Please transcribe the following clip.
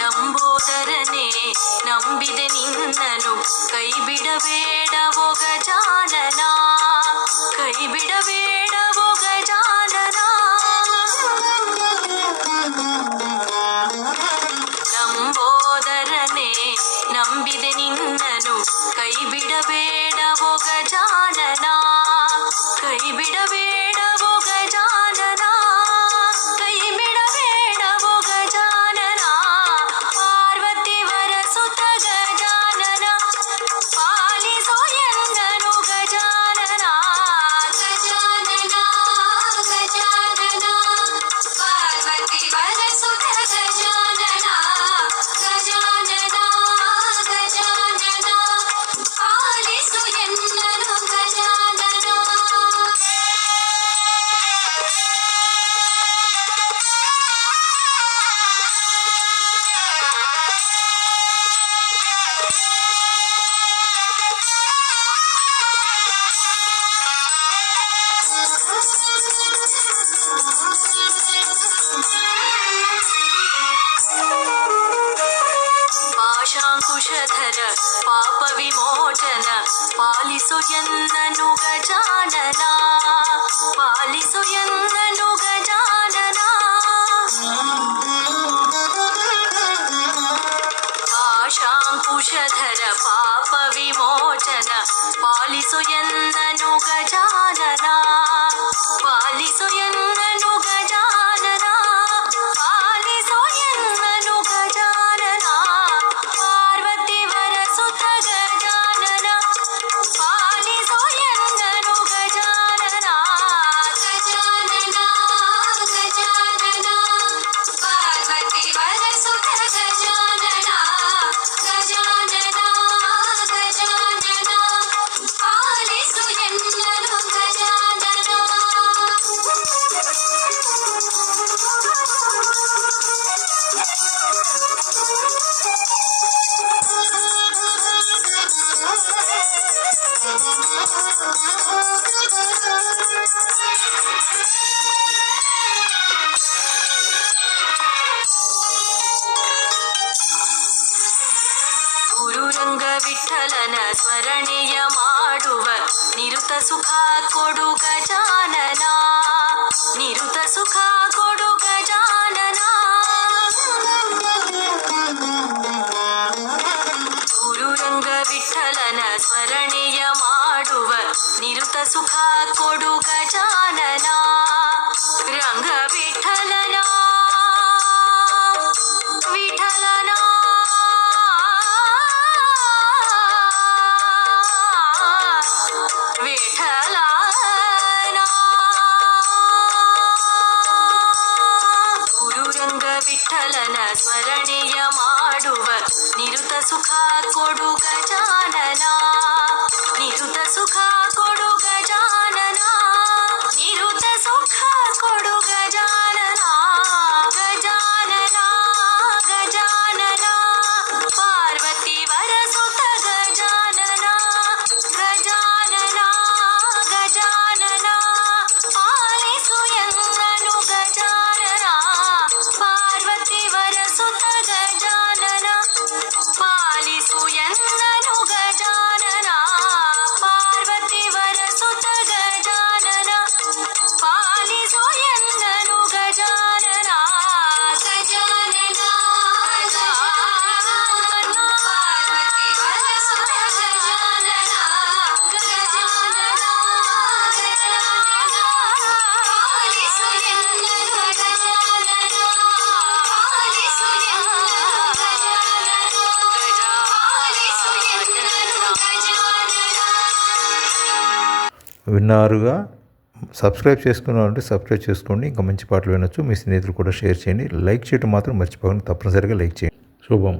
ಲಂಬೋದರನೇ ನಂಬಿದೆ ನಿನ್ನನು ಕೈಬಿಡಬೇಡವೋ ಗಜಾನನ, ಕೈಬಿಡಬೇಡವೋ ಗಜಾನನ. ಲಂಬೋದರನೇ ನಂಬಿದೆ ನಿನ್ನನು ಕೈಬಿಡಬೇಡವೋ ಗಜಾನನ, ಕೈಬಿಡಬೇಡವೋ ಗಜಾನನ, ಕೈಬಿಡಬೇಡವೋ ಗಜಾನನ. ಪಾರ್ವತಿ ವರಸುತ ಗಜಾನನ ಪಾಲಿಸೋ ಎಂದನು ಗಜಾನನ. ಗಜಾನನ ಗಜಾನನ ಪಾರ್ವತಿ ವರಸುತ ಗಜಾನನ. ಗಜಾನನ ಗಜಾನನ ಪಾಲಿಸು ಎಂದನು ಗಜಾನನ. ಪಾಶಾಂಕುಶಧರ ಪಾಪ ವಿಮೋಚನ ಪಾಲಿಸು ಎನ್ನನು ಗಜಾನನ, ಪಾಲಿಸು ಎನ್ನನು ಗಜಾನನ. ಪಾಶಾಂಕುಶಧರ ಪಾಪ ವಿಮೋಚನ ಪಾಲಿಸು ಎನ್ನನು ಗಜಾನನ, ಪಾಲಿಸು ಎನ್ನನು ಗಜಾನನ, ಪಾಲಿಸು ಎನ್ನನು ಗಜಾನನ. ಪಾರ್ವತಿ ವರಸುತ ಗಜಾನನ ಪಾಲಿಸು ಎನ್ನನು ಗಜಾನನ. ಗಜಾನನ ಗಜಾನನ ಪಾರ್ವತಿ ವರಸುತ ಗಜಾನನ. ಗಜಾನನ ಗಜಾನನ ಪಾಲಿಸು ಎನ್ನನು ಗಜಾನನ. ಗುರುರಂಗ ವಿಠಲನ ಸ್ಮರಣೆಯ ಮಾಡುವ ನಿರುತ ಸುಖ ಕೊಡು ಗಜಾನನ, ನಿರುತ ಸುಖ ಕೊಡು ಗಜಾನನ. ಗುರುರಂಗ ವಿಠಲನ ಸ್ಮರಣೆಯ ಮಾಡುವ ನಿರುತ ಸುಖ ಕೊಡು ಗಜಾನನ. ರಂಗ ವಿಠಲನ ವಿಠಲನ ವಿಠಲನ. ಗುರುರಂಗ ವಿಠಲನ ಸ್ಮರಣೆಯ ಮಾಡುವ ನಿರುತ ಸುಖ ಕೊಡು ಗಜಾನನ, ನಿರುತ ಸುಖ ಕೊಡು ಗಜಾನನ, ನಿರುತ ಸುಖ ಕೊಡು ಗಜಾನನ. ಗಜಾನನ ಗಜಾನನ ಪಾರ್ವತಿ ವರಸುತ ಗಜಾನನ. ಗಜಾನನ ಗಜಾನನ ಪಾಲಿಸು ಎನ್ನನು ಗಜಾನನ. ಪಾರ್ವತಿ ವರಸುತ ಗಜಾನನ ಪಾಲಿಸು ಎನ್ನನು ಗಜಾನನ. ಪಾರ್ವತಿ ವರಸುತ ಗಜಾನನ ಪಾಲಿಸು ಎನ್ನನು ಗಜಾನನ. ಗಜಾನನ ಗಜಾನನ ಪಾರ್ವತಿ ವರಸುತ ಗಜಾನನ. ಗಜಾನನ ಗಜಾನನ ಪಾಲಿಸು ಎನ್ನನು ಗಜಾನನ. ಪಾಲಿಸು ಎನ್ನನು ಗಜಾನನ. ಪಾಲಿಸು ಎನ್ನನು ಗಜಾನನ. విన్నారుగా. సబ్స్క్రైబ్ చేసుకున్నారంటే సబ్స్క్రైబ్ చేసుకోండి. ఇంకా మంచి పాటలు వినొచ్చు. మీ స్నేహితులు కూడా షేర్ చేయండి. లైక్ చేయడం మాత్రం మర్చిపోకండి. తప్పనిసరిగా లైక్ చేయండి. శుభం.